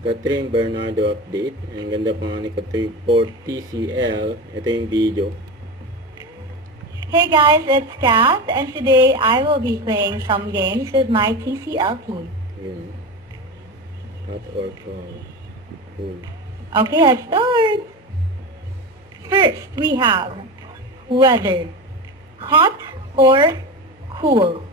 Catherine Bernardo update. Ang ganda pa nga ni Catherine for TCL. Ito yung video. Hey guys, it's Kath, and today I will be playing some games with my TCL team. Yun. Hot or cold. Cool. Okay, let's start. First, we have weather. Hot or cool?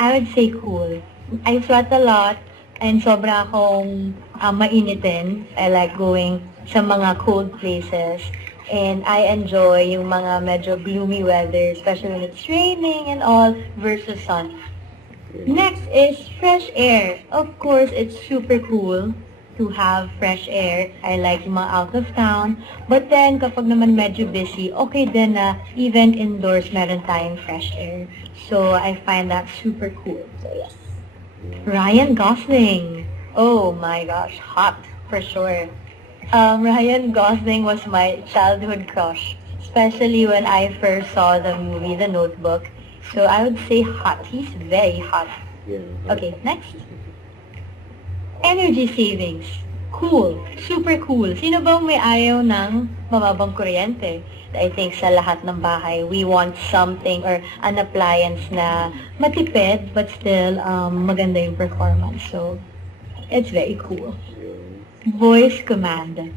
I would say cool. I sweat a lot and sobra akong mainitin. I like going sa mga cold places. And I enjoy yung mga medyo gloomy weather, especially when it's raining and all, versus sun. Next is fresh air. Of course, it's super cool to have fresh air. I like yung mga out of town. But then, kapag naman medyo busy, okay din na even indoors meron tayong fresh air. So, I find that super cool. So, yes. Ryan Gosling. Oh my gosh, hot for sure. Ryan Gosling was my childhood crush, especially when I first saw the movie The Notebook. So I would say hot. He's very hot. Yeah. Okay, next. Energy savings. Cool. Super cool. Sino bang may ayaw ng mababang kuryente? I think sa lahat ng bahay, we want something or an appliance na matipid but still maganda yung performance. So, it's very cool. Voice command.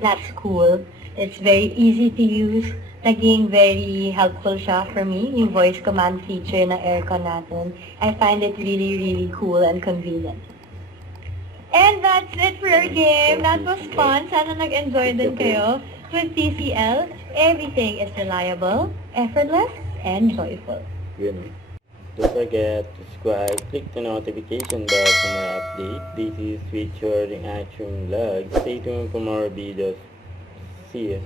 That's cool. It's very easy to use. Naging very helpful siya for me, yung voice command feature ng aircon natin. I find it really, really cool and convenient. And that's it for our game. That was fun. Sana nag-enjoy din kayo. With TCL, everything is reliable, effortless, and joyful. Yun. Don't forget to subscribe, click the notification bell for more update. This is featuring Action Vlog. Stay tuned for more videos. See ya.